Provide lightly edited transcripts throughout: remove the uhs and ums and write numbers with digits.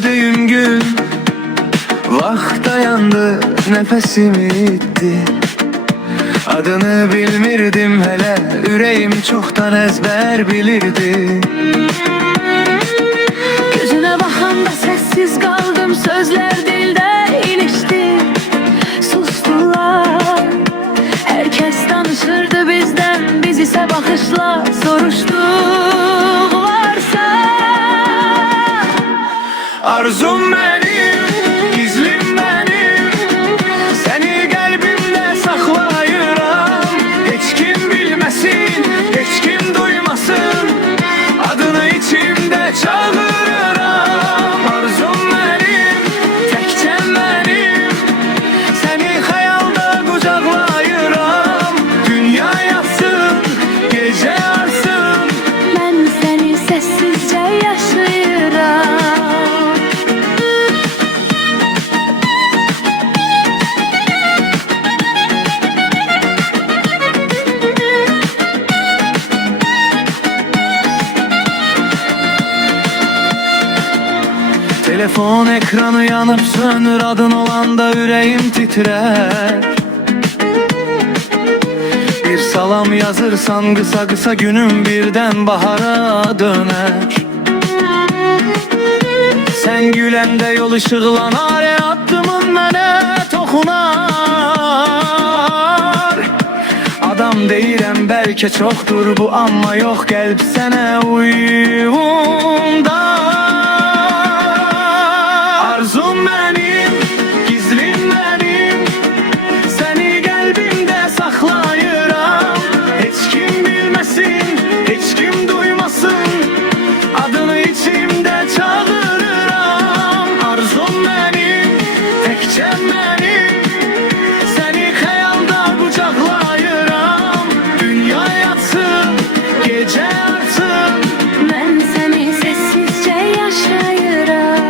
gördüğüm gün vaxt dayandı, nefesimi itti. Adını bilmirdim hele, ürəyim çoxdan əzbər bilirdi. Gözüne bakanda sessiz kaldım, sözler dilde ilişti. Sustular, herkes danışırdı bizden, biz ise bakışla soruştuk. Varsa Arzum benim, gizlim benim, seni kalbimde saklayıram. Hiç kim bilmesin, hiç kim duymasın, adını içimde çağırıram. Arzum benim, tekçem benim, seni hayalda kucaklayıram. Dünya yatsın, gece arsın, ben seni sessizce yaşayıram. Telefon ekranı yanıp sönür, adın olanda yüreğim titrer. Bir salam yazırsan kısa kısa, günüm birden bahara döner. Sen güləndə yol ışıqlanar, addımın mənə toxunar. Adam deyirəm bəlkə çoxdur bu, amma yox, qəlb sənə uyğundar. Arzum benim, gizlim benim, seni kalbimde saklayıram. Hiç kim bilmesin, hiç kim duymasın, adını içimde çağırıram. Arzum benim, tekçem benim, seni hayalda kucaklayıram. Dünya yatsın, gece artsın, Ben seni sessizce yaşayıram.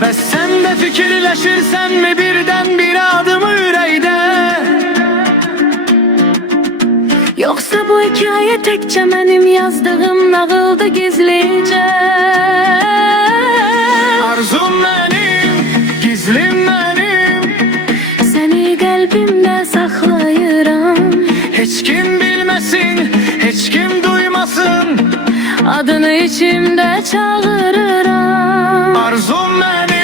ve sen de fikirleşirsen mi birden bir adımı yüreğde? Yoksa bu hikaye tekçe benim yazdığım nağıldı gizlice. Arzum benim, gizlim benim, Seni kalbimde saklayıram. hiç kim bilmesin, hiç kim duymasın, Adını içimde çağırıram. arzum benim.